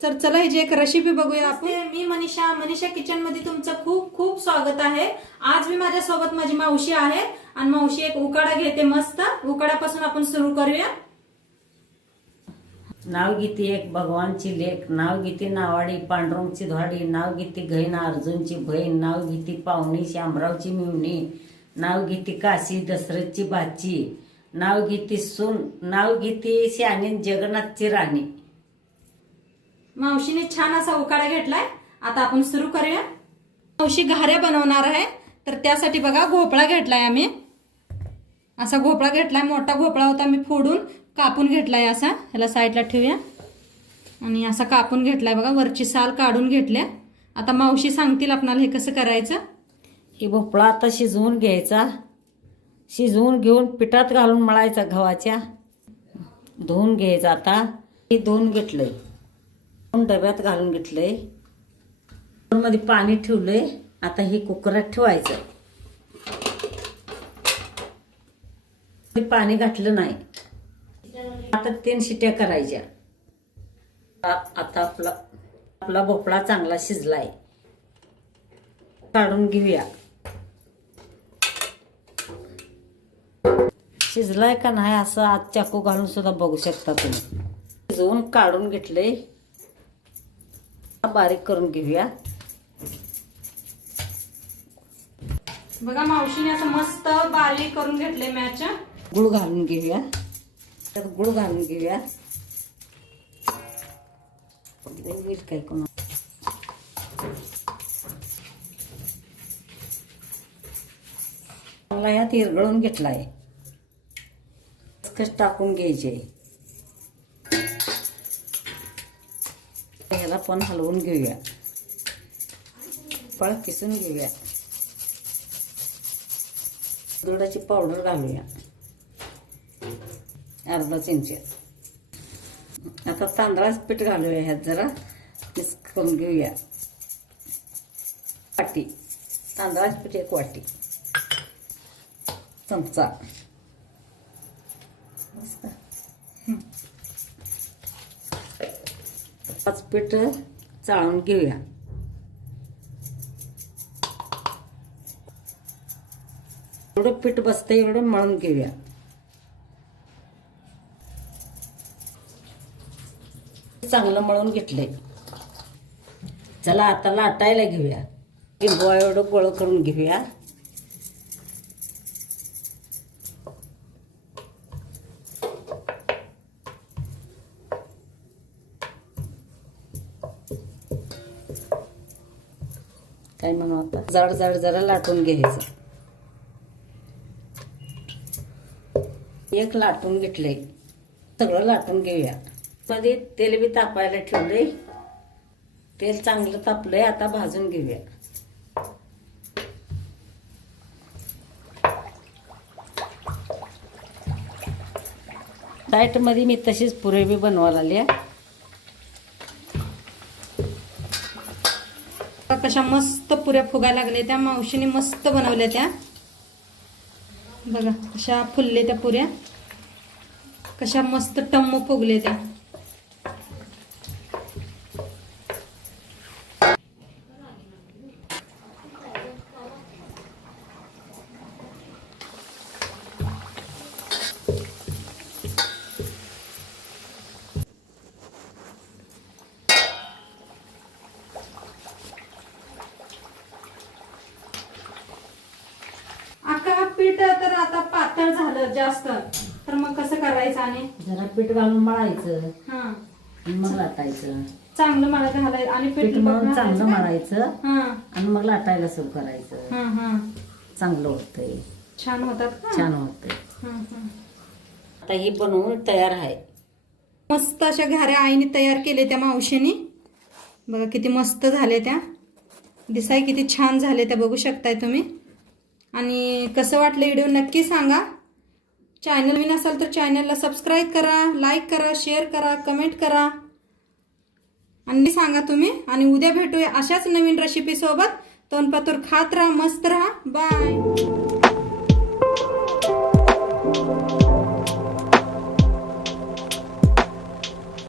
तर चला ह्याची एक रेसिपी बघूया आपण. मी मनीषा. मनीषा किचनमध्ये तुमचं खूप खूप स्वागत आहे. आज मी माझ्या सोबत माझी मावशी आहे आणि मावशी एक उकाडा घेते मस्त. उकाड्यापासून आपण सुरू करूया. नाव गीती एक भगवानची लेख नाव गीती नावाडी पांडुरंगची धवाडी नाव गीती गहीन अर्जुनची बहीण नाव गीती पाहुणी शामरावची मिवणी नाव गीती काशी दशरथची बाची नाव गीती सून नाव गीती शानी जगन्नाथची राणी. मावशीने छान असा उकाडा घेतलाय. आता आपण सुरू करूया. मावशी घाऱ्या बनवणार आहे. तर त्यासाठी बघा घोपळा घेतलाय आम्ही. असा घोपळा घेतलाय मोठा घोपळा होता मी फोडून कापून घेतलाय असा. ह्याला साईडला ठेवूया. आणि असा कापून घेतलाय बघा वरची साल काढून घेतल्या. आता मावशी सांगतील आपणाला हे कसं करायचं. ही भोपळा आता शिजवून घ्यायचा. शिजवून घेऊन पिठात घालून मळायचा गव्हाच्या. धुवून घ्यायचा आता. हे धुवून घेतलंय. डब्यात घालून घेतलंय. मध्ये पाणी ठेवलंय. आता हे कुकरात ठेवायचं. हे पाणी घातलं नाही. आता तीन शिट्या करायच्या. आता आपला आपला भोपळा चांगला शिजलाय. काढून घेऊया. शिजलाय का नाही असं आज चाकू घालून सुद्धा बघू शकता तुम्ही. शिजवून काढून घेतले बारीक करून घेऊया. बघा मावशीने असं मस्त बारीक करून घेतले मॅच गुळ घालून घेऊया. त्यात गुळ घालून घेऊया. काय कोणा मला यात इरगळून घेतलाय. टाकून घ्यायचे? आपण हलवून घेऊया. फळ किसून घेऊया. दुधाची पावडर घालूया. अर्धा चमचे आता तांदळाचं पीठ घालूया ह्यात जरा. मिक्स करून घेऊया. वाटी. तांदळाचं पीठ एक वाटी. चमचा बस का? हं. पाच पीठ चाळून घेऊया. एवढं पीठ बसतं एवढं मळून घेऊया. चांगलं मळून घेतलंय. चला आता लाटायला घेऊया. लिंबू एवढं गोळ करून घेऊया. काय म्हणू आता? जाड जाड जरा लाटून घ्यायचं. एक लाटून घेतलंय. सगळं लाटून घेऊया. मध्ये तेल बी तापायला ठेवलंय. तेल चांगलं तापलंय आता भाजून घेऊया. डायटमध्ये मी तशीच पुरे बी बनवायला आली कशा मस्त पुऱ्या फुगायला लागल्या त्या मावशीने मस्त बनवल्या त्या. बघा कशा फुलले त्या पुऱ्या. कशा मस्त टम्म फुगले त्या. आता पातळ झालं जास्त. तर मग कसं करायचं आणि? जरा पीठ घालून मळायचं. हा. आणि मग लाटायचं. चांगलं मला घालायचं आणि पीठ मळून चांगलं? मळायचं. हा. आणि मग लाटायला सुरू करायचं. हा हा. चांगलं होतंय. छान होतात का? छान होतंय. हा, हा. आता ही बनवून तयार आहे. मस्त अशा घाऱ्या आईने तयार केले त्या मावशीने. बघा किती मस्त झाले त्या. दिसाय किती छान झाले त्या. बघू शकताय तुम्ही. आणि कसं वाटलं व्हिडिओ नक्की सांगा. चॅनल विन असाल तर चॅनलला सबस्क्राईब करा लाईक करा शेअर करा कमेंट करा. आणि सांगा तुम्ही आणि उद्या भेटूया अशाच नवीन रेसिपीसोबत तोंडपातूर खात राहा मस्त राहा. बाय